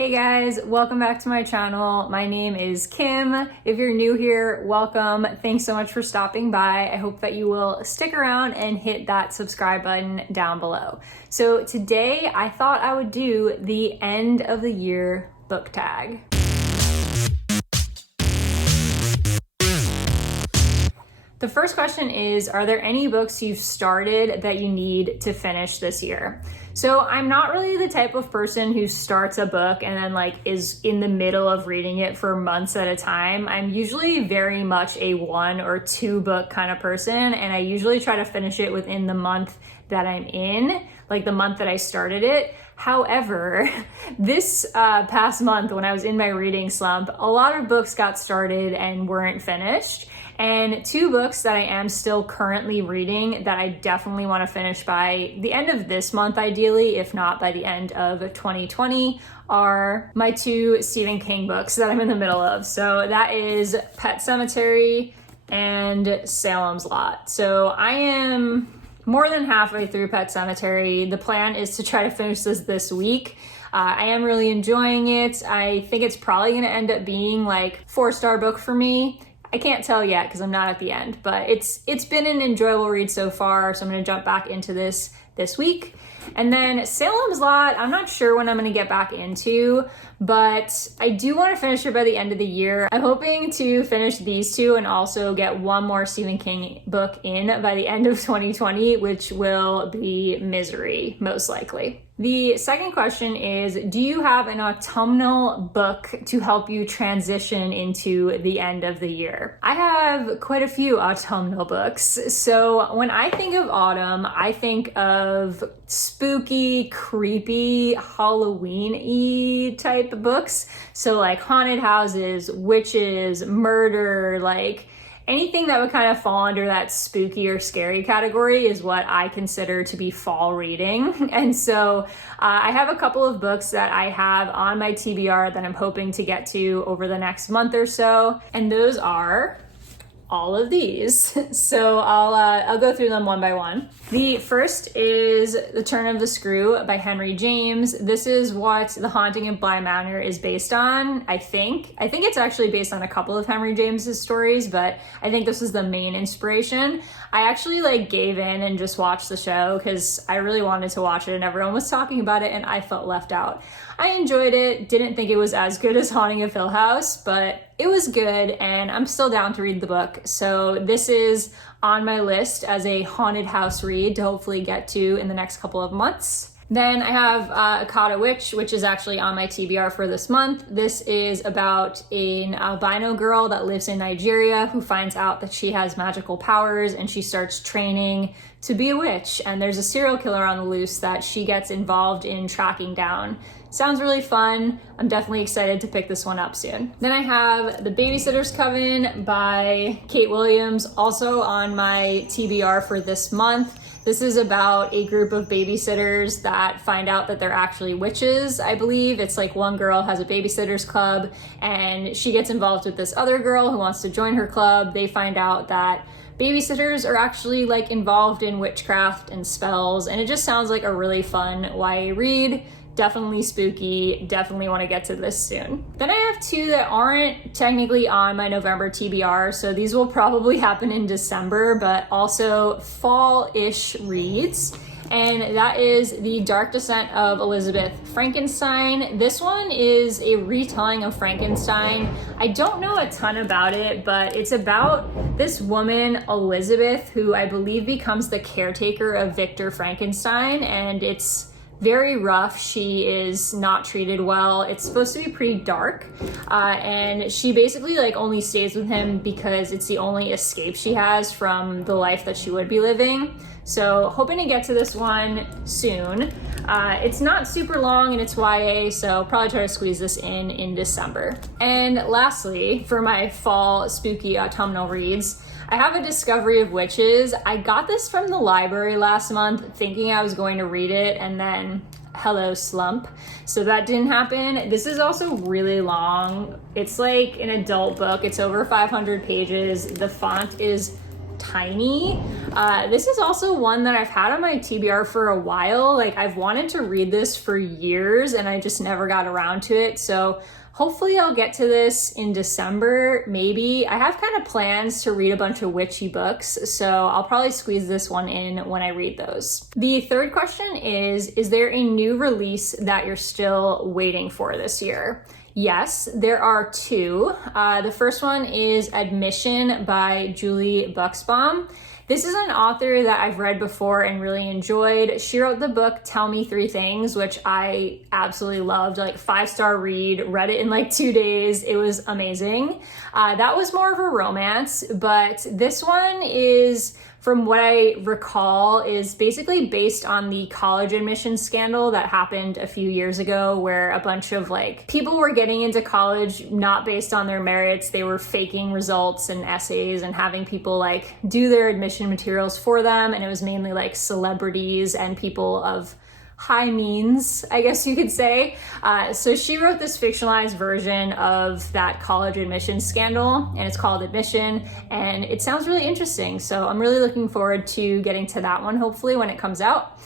Hey guys, welcome back to my channel. My name is Kim. If you're new here, welcome. Thanks so much for stopping by. I hope that you will stick around and hit that subscribe button down below. So today I thought I would do the end of the year book tag. The first question is, are there any books you've started that you need to finish this year? So I'm not really the type of person who starts a book and then is in the middle of reading it for months at a time. I'm usually very much a 1 or 2 book kind of person, and I usually try to finish it within the month that I'm in, like the month that I started it. However, this past month when I was in my reading slump, a lot of books got started and weren't finished. And 2 books that I am still currently reading that I definitely want to finish by the end of this month, ideally, if not by the end of 2020, are my 2 Stephen King books that I'm in the middle of. So that is Pet Sematary and Salem's Lot. So I am more than halfway through Pet Sematary. The plan is to try to finish this week. I am really enjoying it. I think it's probably going to end up being like 4-star book for me. I can't tell yet because I'm not at the end, but it's been an enjoyable read so far, so I'm going to jump back into this week. And then Salem's Lot, I'm not sure when I'm going to get back into, but I do want to finish it by the end of the year. I'm hoping to finish these 2 and also get one more Stephen King book in by the end of 2020, which will be Misery, most likely. The second question is, do you have an autumnal book to help you transition into the end of the year? I have quite a few autumnal books. So when I think of autumn, I think of spooky, creepy, Halloween-y type books. So like haunted houses, witches, murder, anything that would kind of fall under that spooky or scary category is what I consider to be fall reading. And so I have a couple of books that I have on my TBR that I'm hoping to get to over the next month or so. And those are all of these. So I'll go through them one by one. The first is The Turn of the Screw by Henry James. This is what The Haunting of Bly Manor is based on, I think. I think it's actually based on a couple of Henry James's stories, but I think this is the main inspiration. I actually gave in and just watched the show because I really wanted to watch it and everyone was talking about it and I felt left out. I enjoyed it, didn't think it was as good as Haunting of Hill House, but it was good and I'm still down to read the book. So this is on my list as a haunted house read to hopefully get to in the next couple of months. Then I have Akata Witch, which is actually on my TBR for this month. This is about an albino girl that lives in Nigeria who finds out that she has magical powers and she starts training to be a witch. And there's a serial killer on the loose that she gets involved in tracking down. Sounds really fun. I'm definitely excited to pick this one up soon. Then I have The Babysitter's Coven by Kate Williams, also on my TBR for this month. This is about a group of babysitters that find out that they're actually witches, I believe. It's like one girl has a babysitter's club and she gets involved with this other girl who wants to join her club. They find out that babysitters are actually involved in witchcraft and spells, and it just sounds like a really fun YA read. Definitely spooky, definitely want to get to this soon. Then I have 2 that aren't technically on my November TBR, so these will probably happen in December, but also fall-ish reads. And that is The Dark Descent of Elizabeth Frankenstein. This one is a retelling of Frankenstein. I don't know a ton about it, but it's about this woman, Elizabeth, who I believe becomes the caretaker of Victor Frankenstein, and it's very rough. She is not treated well. It's supposed to be pretty dark. And she basically only stays with him because it's the only escape she has from the life that she would be living. So hoping to get to this one soon. It's not super long and it's YA, so probably try to squeeze this in December. And lastly, for my fall spooky autumnal reads, I have A Discovery of Witches. I got this from the library last month thinking I was going to read it and then hello slump. So that didn't happen. This is also really long. It's like an adult book. It's over 500 pages. The font is Tiny. This is also one that I've had on my TBR for a while. Like, I've wanted to read this for years and I just never got around to it. So hopefully I'll get to this in December, maybe. I have kind of plans to read a bunch of witchy books, so I'll probably squeeze this one in when I read those. The third question is there a new release that you're still waiting for this year? Yes, there are two. The first one is Admission by Julie Buxbaum. This is an author that I've read before and really enjoyed. She wrote the book Tell Me Three Things, which I absolutely loved. Like, 5-star read, read it in like 2 days. It was amazing. That was more of a romance, but this one is, from what I recall, is basically based on the college admissions scandal that happened a few years ago, where a bunch of like people were getting into college not based on their merits. They were faking results and essays and having people like do their admission materials for them. And it was mainly like celebrities and people of high means, I guess you could say. So she wrote this fictionalized version of that college admission scandal, and it's called Admission, and it sounds really interesting. So I'm really looking forward to getting to that one, hopefully, when it comes out.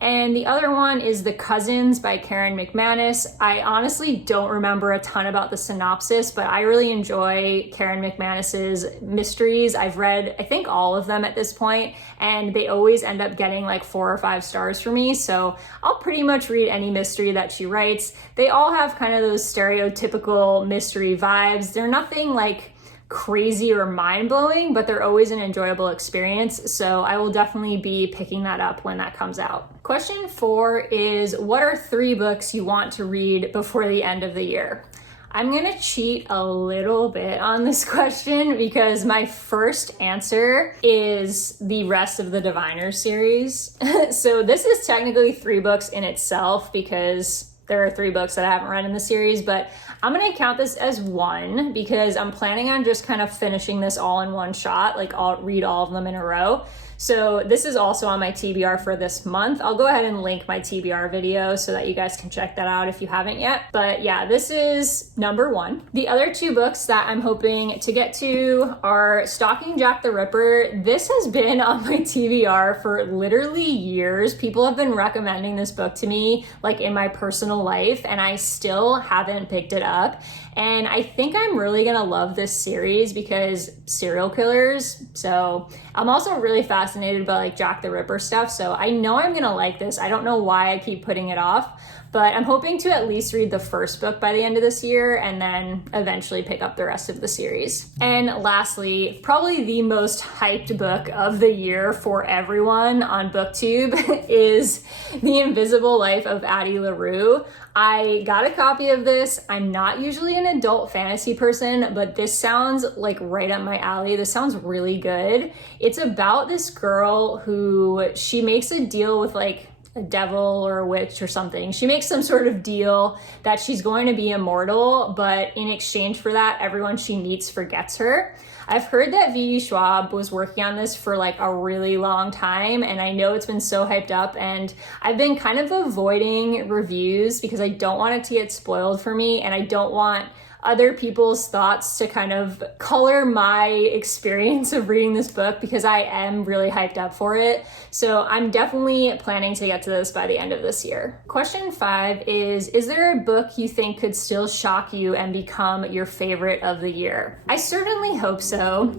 And the other one is The Cousins by Karen McManus. I honestly don't remember a ton about the synopsis, but I really enjoy Karen McManus's mysteries. I've read, I think, all of them at this point, and they always end up getting like 4 or 5 stars for me. So I'll pretty much read any mystery that she writes. They all have kind of those stereotypical mystery vibes. They're nothing like crazy or mind-blowing, but they're always an enjoyable experience. So I will definitely be picking that up when that comes out. Question 4 is, what are 3 books you want to read before the end of the year? I'm gonna cheat a little bit on this question because my first answer is the rest of the Diviners series. So this is technically 3 books in itself because there are 3 books that I haven't read in the series, but I'm gonna count this as 1 because I'm planning on just kind of finishing this all in one shot. Like, I'll read all of them in a row. So this is also on my TBR for this month. I'll go ahead and link my TBR video so that you guys can check that out if you haven't yet. But yeah, this is number 1. The other 2 books that I'm hoping to get to are Stalking Jack the Ripper. This has been on my TBR for literally years. People have been recommending this book to me, like in my personal life, and I still haven't picked it up. And I think I'm really gonna love this series because serial killers. So I'm also really fascinated by like Jack the Ripper stuff. So I know I'm gonna like this. I don't know why I keep putting it off, but I'm hoping to at least read the first book by the end of this year and then eventually pick up the rest of the series. And lastly, probably the most hyped book of the year for everyone on BookTube is The Invisible Life of Addie LaRue. I got a copy of this. I'm not usually an adult fantasy person, but this sounds like right up my alley. This sounds really good. It's about this girl who she makes a deal with like a devil or a witch or something. She makes some sort of deal that she's going to be immortal, but in exchange for that, everyone she meets forgets her. I've heard that V.E. Schwab was working on this for like a really long time, and I know it's been so hyped up, and I've been kind of avoiding reviews because I don't want it to get spoiled for me, and I don't want other people's thoughts to kind of color my experience of reading this book because I am really hyped up for it. So I'm definitely planning to get to this by the end of this year. Question 5 is there a book you think could still shock you and become your favorite of the year? I certainly hope so.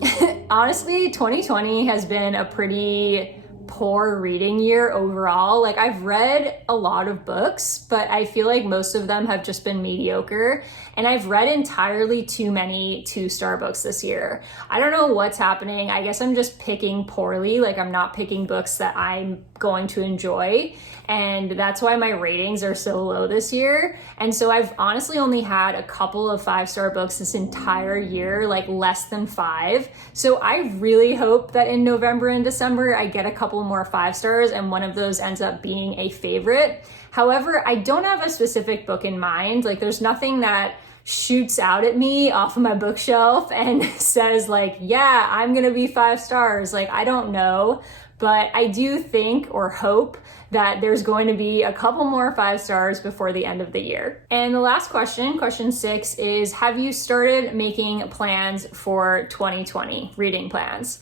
Honestly, 2020 has been a pretty poor reading year overall. Like, I've read a lot of books, but I feel like most of them have just been mediocre, and I've read entirely too many 2-star books this year. I don't know what's happening. I guess I'm just picking poorly. Like, I'm not picking books that I'm going to enjoy, and that's why my ratings are so low this year. And so I've honestly only had a couple of 5-star books this entire year, like less than 5. So I really hope that in November and December I get a couple more 5 stars and one of those ends up being a favorite. However, I don't have a specific book in mind. Like, there's nothing that shoots out at me off of my bookshelf and says like, yeah, I'm gonna be 5 stars. Like, I don't know, but I do think or hope that there's going to be a couple more 5 stars before the end of the year. And the last question, question 6, is have you started making plans for 2020, reading plans?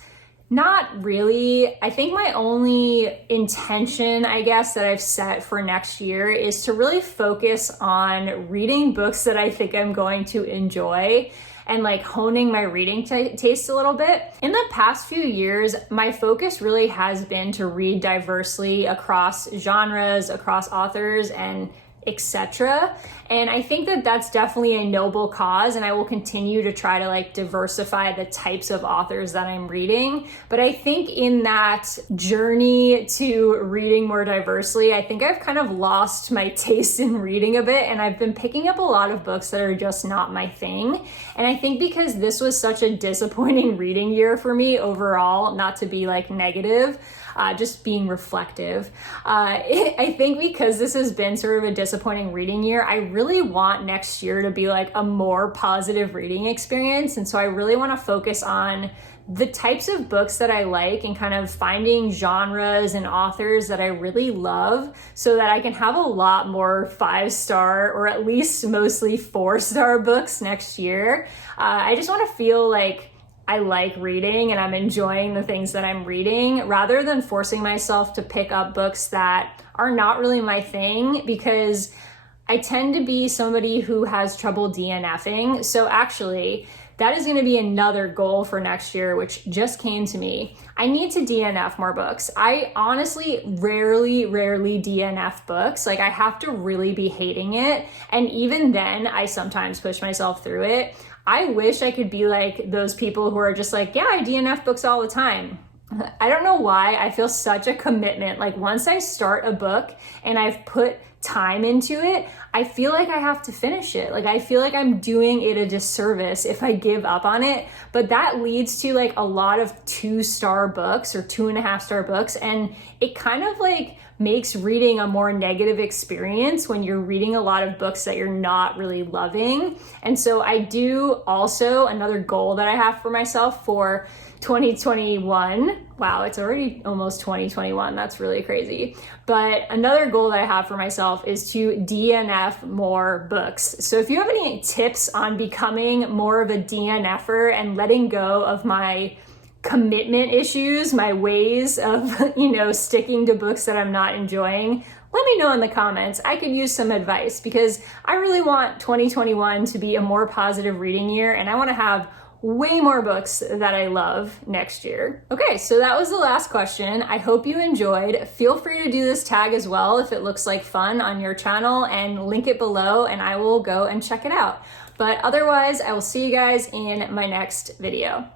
Not really. I think my only intention, I guess, that I've set for next year is to really focus on reading books that I think I'm going to enjoy and like honing my reading taste a little bit. In the past few years, my focus really has been to read diversely across genres, across authors, and etc. And I think that that's definitely a noble cause, and I will continue to try to like diversify the types of authors that I'm reading. But I think in that journey to reading more diversely, I think I've kind of lost my taste in reading a bit, and I've been picking up a lot of books that are just not my thing. And I think because this was such a disappointing reading year for me overall, not to be like negative, just being reflective. I think because this has been sort of a disappointing reading year, I really want next year to be like a more positive reading experience. And so I really want to focus on the types of books that I like and kind of finding genres and authors that I really love so that I can have a lot more 5-star or at least mostly 4-star books next year. I just want to feel like I like reading and I'm enjoying the things that I'm reading rather than forcing myself to pick up books that are not really my thing, because I tend to be somebody who has trouble DNFing. So actually, that is going to be another goal for next year, which just came to me. I need to DNF more books. I honestly rarely DNF books. Like, I have to really be hating it. And even then, I sometimes push myself through it. I wish I could be like those people who are just like, yeah, I DNF books all the time. I don't know why I feel such a commitment. Like, once I start a book and I've put time into it, I feel like I have to finish it. Like, I feel like I'm doing it a disservice if I give up on it. But that leads to like a lot of 2-star books or 2.5-star books. And it kind of like makes reading a more negative experience when you're reading a lot of books that you're not really loving. And so I do also, another goal that I have for myself for 2021. Wow, it's already almost 2021. That's really crazy. But another goal that I have for myself is to DNF more books. So if you have any tips on becoming more of a DNFer and letting go of my commitment issues, my ways of, sticking to books that I'm not enjoying, let me know in the comments. I could use some advice because I really want 2021 to be a more positive reading year, and I want to have way more books that I love next year. Okay, so that was the last question. I hope you enjoyed. Feel free to do this tag as well if it looks like fun on your channel, and link it below and I will go and check it out. But otherwise, I will see you guys in my next video.